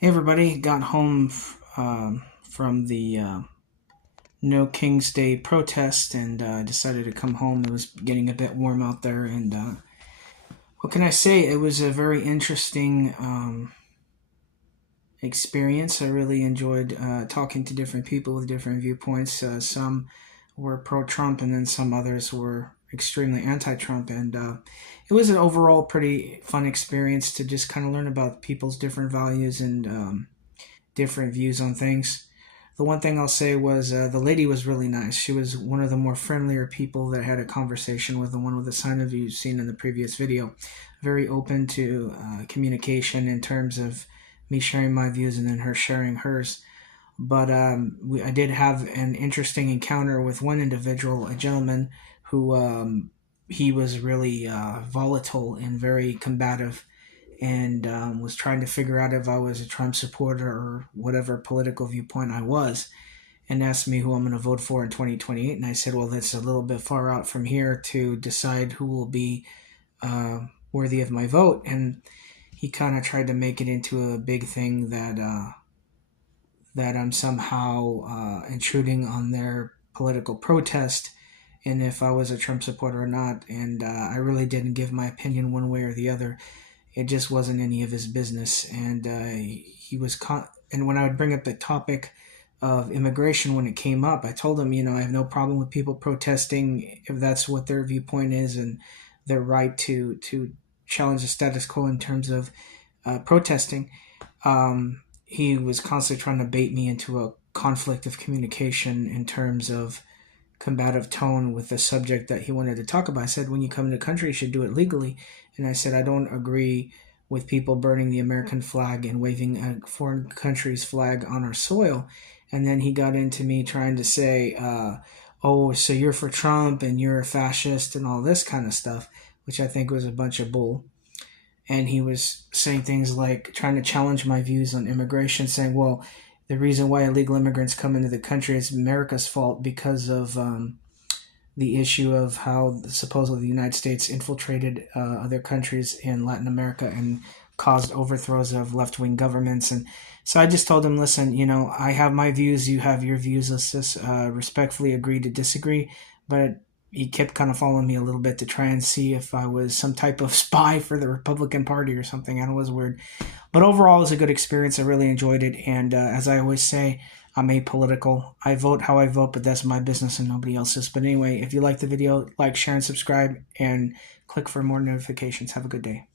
Hey everybody, got home from the No King's Day protest and decided to come home. It was getting a bit warm out there, and what can I say? It was a very interesting experience. I really enjoyed talking to different people with different viewpoints. Some were pro-Trump, and then some others were extremely anti-Trump, and it was an overall pretty fun experience to just kind of learn about people's different values and different views on things. The one thing I'll say was the lady was really nice. She was one of the more friendlier people that I had a conversation with, the one with the sign of you've seen in the previous video. Very open to communication in terms of me sharing my views and then her sharing hers. But I did have an interesting encounter with one individual, a gentleman who he was really volatile and very combative, and was trying to figure out if I was a Trump supporter or whatever political viewpoint I was, and asked me who I'm going to vote for in 2028. And I said, well, that's a little bit far out from here to decide who will be worthy of my vote. And he kind of tried to make it into a big thing that I'm somehow intruding on their political protest, and if I was a Trump supporter or not. And I really didn't give my opinion one way or the other. It just wasn't any of his business. And he was and when I would bring up the topic of immigration when it came up, I told him, I have no problem with people protesting if that's what their viewpoint is and their right to challenge the status quo in terms of protesting. He was constantly trying to bait me into a conflict of communication in terms of combative tone with the subject that he wanted to talk about. I said, when you come into the country, you should do it legally. And I said, I don't agree with people burning the American flag and waving a foreign country's flag on our soil. And then he got into me trying to say, oh, so you're for Trump and you're a fascist and all this kind of stuff, which I think was a bunch of bull. And he was saying things like trying to challenge my views on immigration, saying, well, the reason why illegal immigrants come into the country is America's fault because of the issue of how supposedly the United States infiltrated other countries in Latin America and caused overthrows of left-wing governments. And so I just told him, listen, I have my views, you have your views. Let's just respectfully agree to disagree. But he kept kind of following me a little bit to try and see if I was some type of spy for the Republican Party or something. I know it was weird. But overall, it was a good experience. I really enjoyed it. And as I always say, I'm apolitical. I vote how I vote, but that's my business and nobody else's. But anyway, if you like the video, like, share, and subscribe, and click for more notifications. Have a good day.